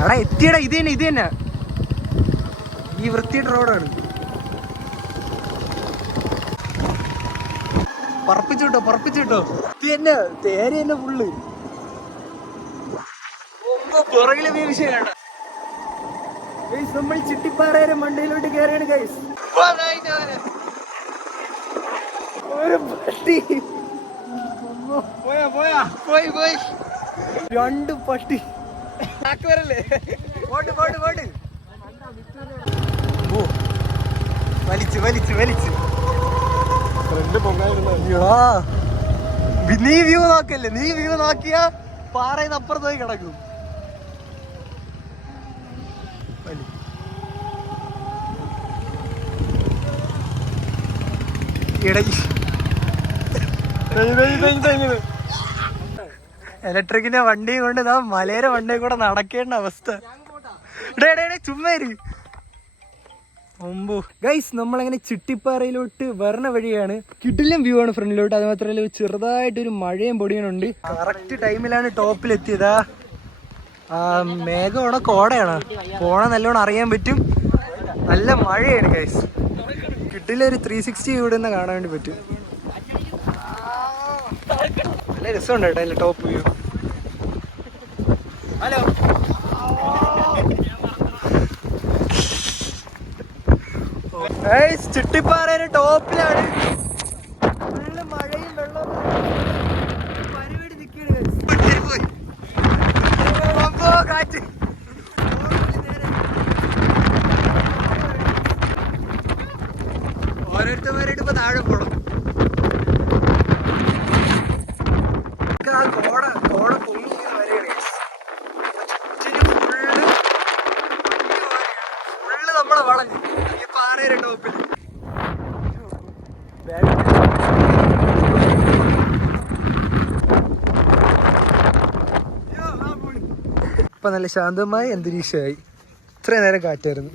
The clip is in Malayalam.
എടാ എത്തിയടാ ഇത് തന്നെ ഇത് തന്നെ. ഈ വൃത്തിയുടെ റോഡാണ് പറപ്പിച്ചു കിട്ടോ പറപ്പിച്ചു കിട്ടോ ഇത് തന്നെ തേര തന്നെ ഫുള്ള് പുറകിലെ നമ്മൾ ചിട്ടിപ്പാറയുടെ മണ്ടയിലോട്ട് കയറിയാണ് ഗൈസ് ഒരു പട്ടി. പോയാ പോയാ. പോയി പോയി. രണ്ട് പട്ടി. വരല്ലേ പോട്ട് പോട്ട് പോട്ട് ഓ. വലിച്ച് വലിച്ച് വലിച്ച്. നീ വ്യൂ നോക്കല്ലേ? നീ വ്യൂ നോക്കിയാ പാറയിൽ അപ്പുറത്ത് പോയി കിടക്കും. വലി. ഇലക്ട്രിക്കിന്റെ വണ്ടിയും കൊണ്ട് ഇതാ മലയുടെ വണ്ടിയും കൂടെ നടക്കേണ്ട അവസ്ഥ. ഡേ ഡേ ഡേ ചുമ്മാ ഗൈസ് നമ്മളങ്ങനെ ചിട്ടിപ്പാറയിലോട്ട് വരണ വഴിയാണ്. കിടിലും വ്യൂ ആണ് ഫ്രണ്ടിലോട്ട് അത് മാത്രമല്ല ചെറുതായിട്ടൊരു മഴയും ഉണ്ട് കറക്റ്റ് ടൈമിലാണ് ആ മേഘമാണോ കോടയാണോ പോണ നല്ലോണം അറിയാൻ പറ്റും. നല്ല മഴയാണ് ഗൈസ് കിട്ടിലൊരു ത്രീ സിക്സ്റ്റി വീട് കാണാൻ വേണ്ടി പറ്റും. നല്ല രസമുണ്ട് കേട്ടോ അതിന്റെ ടോപ്പ് വ്യൂ ഹലോ. ചുട്ടിപ്പാറയുടെ ടോപ്പിലാണ്. ഫുള്ള് മഴയും വെള്ളവും പരിപാടി നിൽക്കുകയാണ് കാറ്റ്. ഓരോരുത്തന്മാരായിട്ട് ഇപ്പൊ താഴെ പോണം. ഇപ്പൊ നല്ല ശാന്തമായ അന്തരീക്ഷമായി. ഇത്രയും നേരം കാറ്റായിരുന്നു.